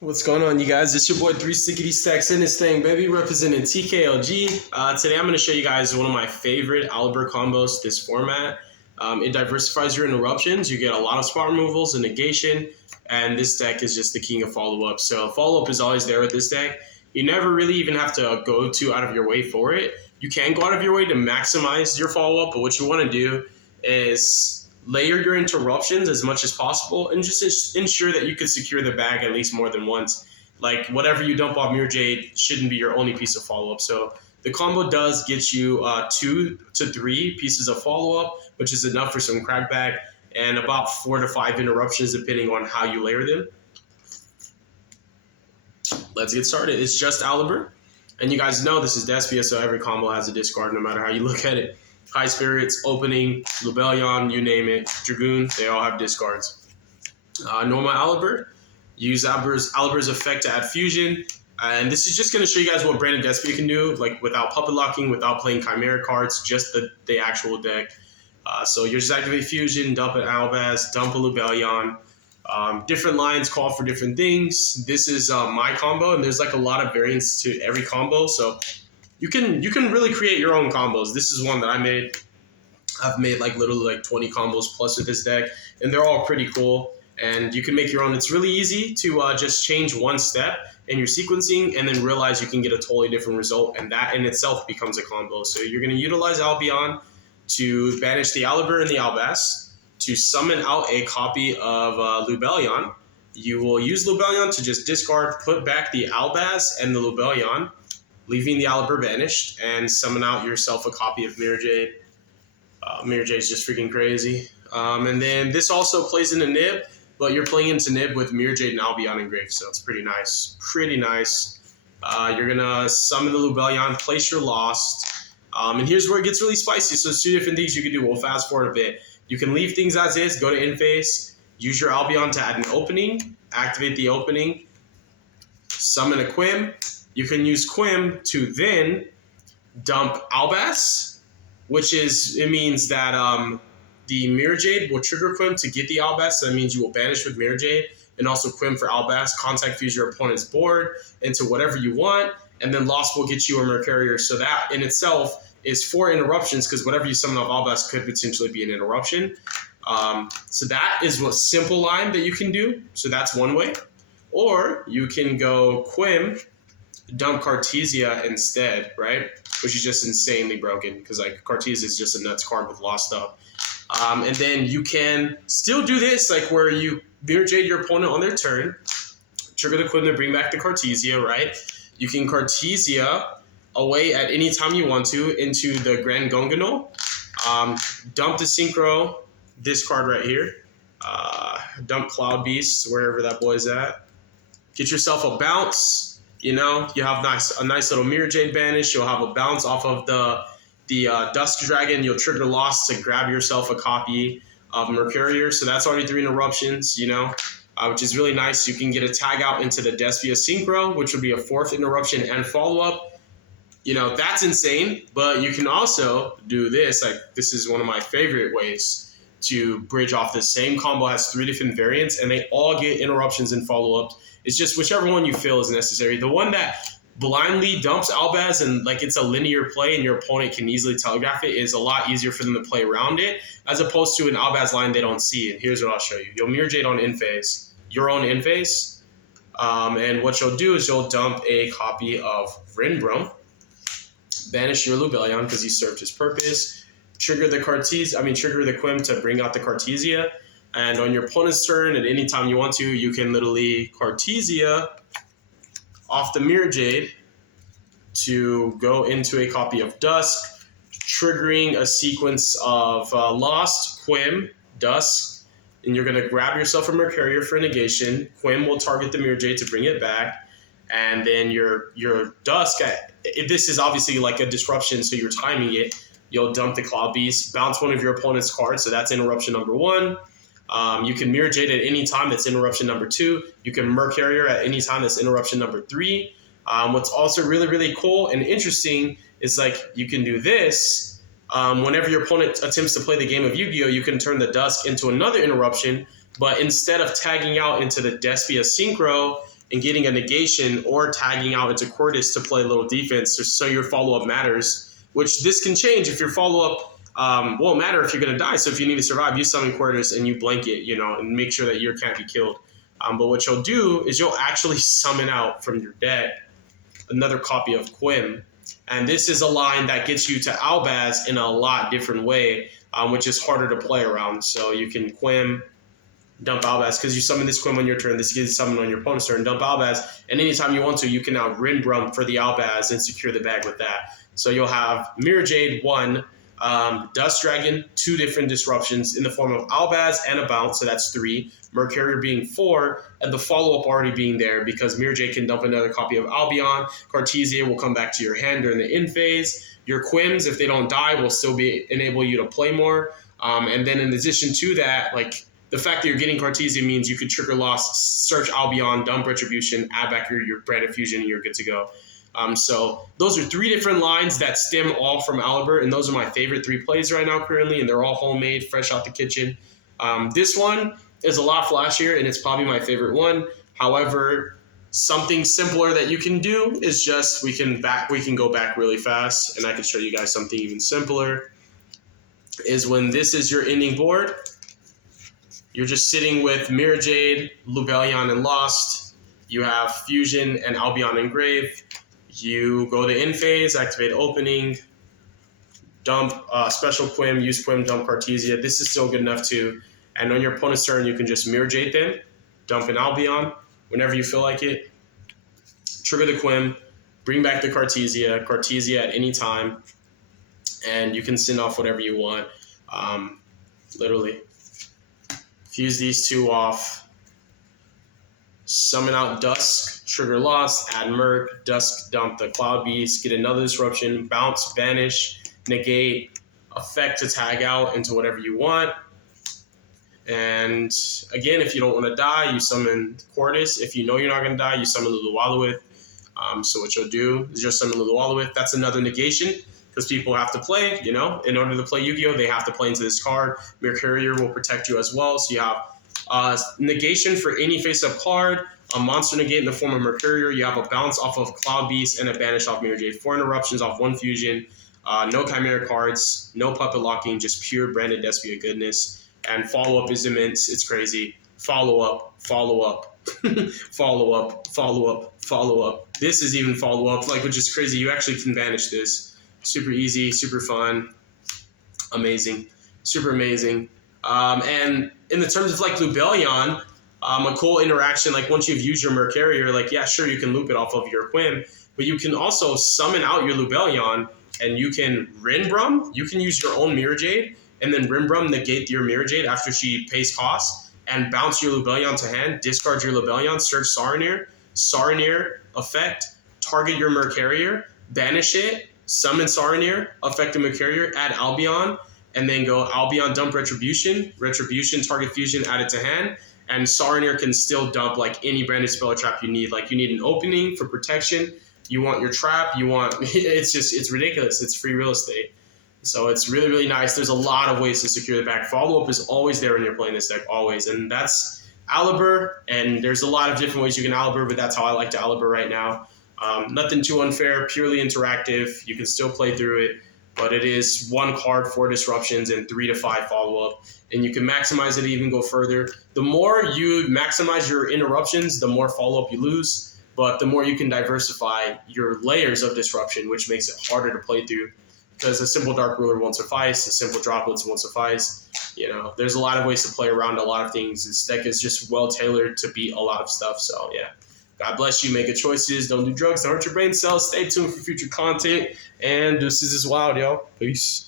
What's going on, you guys? It's your boy 3 Stickity Stacks in this thing, baby, representing TKLG. Today I'm going to show you guys one of my favorite ALUBER combos, this format. It diversifies your interruptions. You get a lot of spot removals and negation, and this deck is just the king of follow-up. So follow-up is always there with this deck. You never really even have to go out of your way for it. You can go out of your way to maximize your follow-up, but what you want to do is layer your interruptions as much as possible and just ensure that you can secure the bag at least more than once. Like, whatever you dump off Mirror Jade shouldn't be your only piece of follow-up. So the combo does get you 2 to 3 pieces of follow-up, which is enough for some crackback, and about 4 to 5 interruptions depending on how you layer them. Let's get started. It's just ALUBER, and you guys know this is DESPIA, so every combo has a discard no matter how you look at it. High Spirits, Opening, Lubellion, you name it, Dragoon, they all have discards. Normal ALUBER, use ALUBER's effect to add fusion. And this is just going to show you guys what Branded Despia can do, like without puppet locking, without playing Chimera cards, just the actual deck. So you just activate fusion, dump an Albaz, dump a Lubellion. Different lines call for different things. This is my combo, and there's like a lot of variants to every combo. So you can really create your own combos. This is one that I made. I've made like literally like 20 combos plus with this deck, and they're all pretty cool. And you can make your own. It's really easy to just change one step in your sequencing and then realize you can get a totally different result, and that in itself becomes a combo. So you're going to utilize Albion to banish the ALUBER and the Albaz, to summon out a copy of Lubellion. You will use Lubellion to just discard, put back the Albaz and the Lubellion, leaving the ALUBER banished, and summon out yourself a copy of Mirror Jade. Mirror Jade is just freaking crazy. And then this also plays into Nib, but you're playing into Nib with Mirror Jade and Albion engraved, so it's pretty nice. Pretty nice. You're going to summon the Lubellion, place your Lost. And here's where it gets really spicy. So there's 2 different things you can do. We'll fast forward a bit. You can leave things as is, go to in phase, use your Albion to add an opening, activate the opening, summon a Quim. You can use Quim to then dump Albaz, which means that the Mirror Jade will trigger Quim to get the Albaz. So that means you will banish with Mirror Jade and also Quim for Albaz, contact fuse your opponent's board into whatever you want, and then Lost will get you a Mercurier. So that in itself is 4 interruptions, because whatever you summon off Albaz could potentially be an interruption. So that is a simple line that you can do. So that's one way. Or you can go Quim, dump Cartesia instead, right? Which is just insanely broken, because like Cartesia is just a nuts card with Lost up. And then you can still do this, like where you Mirror Jade your opponent on their turn, trigger the Quim to bring back the Cartesia, right? You can Cartesia away at any time you want to into the Grand Gonganol. Dump the Synchro, this card right here. Dump Cloud Beast, wherever that boy's at. Get yourself a bounce. You know, you have a nice little Mirror Jade banish. You'll have a bounce off of the Dusk Dragon. You'll trigger Lost to grab yourself a copy of Mercurier. So that's already 3 interruptions, you know, which is really nice. You can get a tag out into the Despia Synchro, which would be a 4th interruption and follow-up. You know, that's insane. But you can also do this. Like, this is one of my favorite ways to bridge off the same combo. Has 3 different variants, and they all get interruptions and follow-ups. It's just whichever one you feel is necessary. The one that blindly dumps Albaz and like it's a linear play and your opponent can easily telegraph it is a lot easier for them to play around it, as opposed to an Albaz line they don't see. And here's what I'll show you. You'll Mirror Jade on in phase, your own in phase. And what you'll do is you'll dump a copy of Rinbrom, banish your Lubellion because he served his purpose, trigger the Quim to bring out the Cartesia. And on your opponent's turn, at any time you want to, you can literally Cartesia off the Mirror Jade to go into a copy of Dusk, triggering a sequence of Lost, Quim, Dusk, and you're going to grab yourself a Mercurier for negation. Quim will target the Mirror Jade to bring it back, and then your Dusk, this is obviously like a disruption, so you're timing it. You'll dump the Cloud Beast, bounce one of your opponent's cards, so that's interruption number 1. You can Mirror Jade at any time, that's interruption number 2. You can Mercurier at any time, that's interruption number 3. What's also really, really cool and interesting is like you can do this. Whenever your opponent attempts to play the game of Yu-Gi-Oh, you can turn the Dusk into another interruption, but instead of tagging out into the Despia Synchro, and getting a negation or tagging out into Cordis to play a little defense so your follow-up matters, which this can change if your follow-up won't matter if you're going to die. So if you need to survive, you summon Cordis and you blanket, and make sure that you can't be killed. But what you'll do is you'll actually summon out from your deck another copy of Quim. And this is a line that gets you to Albaz in a lot different way, which is harder to play around. So you can Quim, dump Albaz, because you summon this Quim on your turn, this gets summoned on your opponent's turn, dump Albaz, and anytime you want to, you can now Rinbrum for the Albaz and secure the bag with that. So you'll have Mirror Jade 1, Dust Dragon, 2 different disruptions in the form of Albaz and a bounce, so that's 3, Mercurier being 4, and the follow-up already being there because Mirror Jade can dump another copy of Albion, Cartesia will come back to your hand during the in phase, your Quims, if they don't die, will still enable you to play more, and then in addition to that, like, the fact that you're getting Cartesia means you could trigger loss, search Albion, dump Retribution, add back your Branded Fusion, and you're good to go. So those are 3 different lines that stem all from ALUBER, and those are my favorite 3 plays right now currently, and they're all homemade, fresh out the kitchen. This one is a lot flashier, and it's probably my favorite one. However, something simpler that you can do is just we can go back really fast, and I can show you guys something even simpler. Is when this is your ending board. You're just sitting with Mirror Jade, Lubellion, and Lost. You have Fusion and Albion and Grave. You go to in phase, activate opening, dump special Quim, use Quim, dump Cartesia. This is still good enough too. And on your opponent's turn, you can just Mirror Jade them, dump an Albion whenever you feel like it, trigger the Quim, bring back the Cartesia at any time, and you can send off whatever you want, literally. Fuse these 2 off, summon out Dusk, trigger Lost, add Merc, Dusk, dump the Cloud Beast, get another disruption, bounce, banish, negate, effect to tag out into whatever you want. And again, if you don't want to die, you summon Cordis. If you know you're not going to die, you summon Luluwaluwith. So what you'll do is just summon Luluwaluwith. That's another negation. Because people have to play, in order to play Yu-Gi-Oh! They have to play into this card. Mercurier will protect you as well. So you have negation for any face-up card, a monster negate in the form of Mercurier. You have a bounce off of Cloud Beast and a banish off Mirror Jade. 4 interruptions off 1 fusion. No Chimera cards, no puppet locking, just pure branded Despia goodness. And follow-up is immense. It's crazy. Follow-up, follow-up, follow-up, follow-up, follow-up. This is even follow-up, which is crazy. You actually can banish this. Super easy, super fun, amazing, super amazing. And in the terms of Lubellion, a cool interaction, once you've used your Mercurier, yeah, sure, you can loop it off of your Quim, but you can also summon out your Lubellion, and you can Rinbrum, you can use your own Mirror Jade, and then Rinbrum negate your Mirror Jade after she pays cost, and bounce your Lubellion to hand, discard your Lubellion, search Saronir, effect, target your Mercurier, banish it, summon Saronir, affect the Mercurier, add Albion, and then go Albion, dump Retribution, target Fusion, add it to hand, and Saronir can still dump any branded spell or trap you need. You need an opening for protection, you want your trap, it's ridiculous, it's free real estate. So it's really, really nice. There's a lot of ways to secure the back. Follow-up is always there when you're playing this deck, always, and that's ALUBER, and there's a lot of different ways you can ALUBER, but that's how I like to ALUBER right now. Nothing too unfair, purely interactive. You can still play through it, but it is 1 card, 4 disruptions, and 3 to 5 follow-up. And you can maximize it, even go further. The more you maximize your interruptions, the more follow-up you lose, but the more you can diversify your layers of disruption, which makes it harder to play through. Because a simple Dark Ruler won't suffice, a simple Droplets won't suffice. There's a lot of ways to play around a lot of things. This deck is just well-tailored to beat a lot of stuff, so yeah. God bless you. Make good choices. Don't do drugs. Don't hurt your brain cells. Stay tuned for future content. And this is wild, yo. Peace.